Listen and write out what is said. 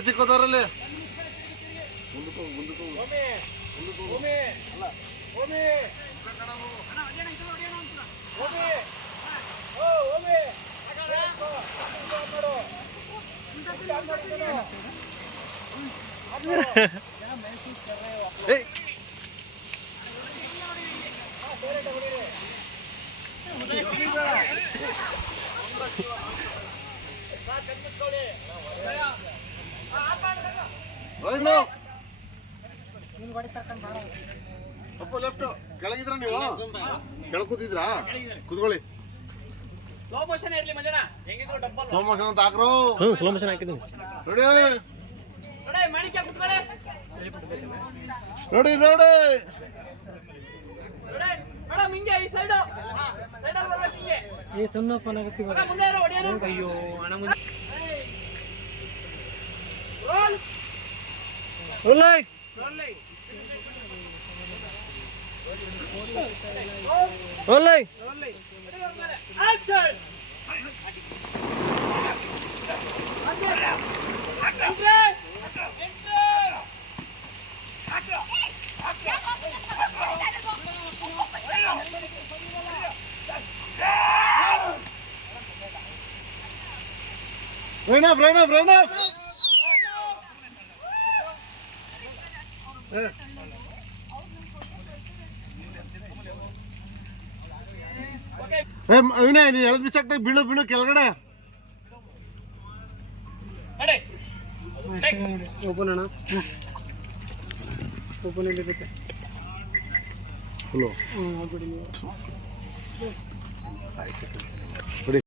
ಚಿಕ್ಕದರಲ್ಲಿ ಅಪ್ಪ ಲೆಫ್ಟ್ ಕೆಳಗಿದ್ರ ನೀವು ಕೆಳ ಕೂತಿದ್ರಾ ಕೂತ್ಕೊಳ್ಳಿ ಸ್ಲೋ ಮೋಷನ್ ಇರಲಿ ಮಂಜಣ್ಣ ಹೆಂಗಿದ್ರು ಡಬ್ಬಲ್ ಸ್ಲೋ ಮೋಷನ್ ಅಂತ ಹಾಕ್ರು ಸ್ಲೋ ಮೋಷನ್ ಹಾಕಿದ್ದೀನಿ ನೋಡಿ ನೋಡಿ ಮಾಣಿಕ್ಯ ಕೂತ್ಕೊಳ್ಳಿ ನೋಡಿ ನೋಡಿ ನೋಡಿ ಮೇಡಮ್ ಹಿಂಗೆ ಈ ಸೈಡ್ ಸೈಡ್ ಅಲ್ಲಿ ಬರ್ಬೇಕು ಹಿಂಗೆ ಏ ಸಣ್ಣಪ್ಪ ನಗತ್ತಿ ಮಗ ಮುಂದೆ ಇರೋ ಹೊಡಿಯೋನು ಅಯ್ಯೋ ಅಣ್ಣ ಮುಂದೆ ರೋಲ್ ಒಳ್ಳೆ ಒಳ್ಳೆ action Run up, run up, run up! Vinay ನೀನು ಎಳೆದ್ ಬಿಸಾಕ್ದಾಗ ಬೀಳು ಬೀಳು ಕೆಳಗಡೆ ಓಪನ್ ಅಣ್ಣ ಓಪನ್ ಇಲ್ಲಿರುತ್ತೆ ಹಲೋ ಆಗ್ಬಿಡಿ ನೀವು ಬಿಡಿ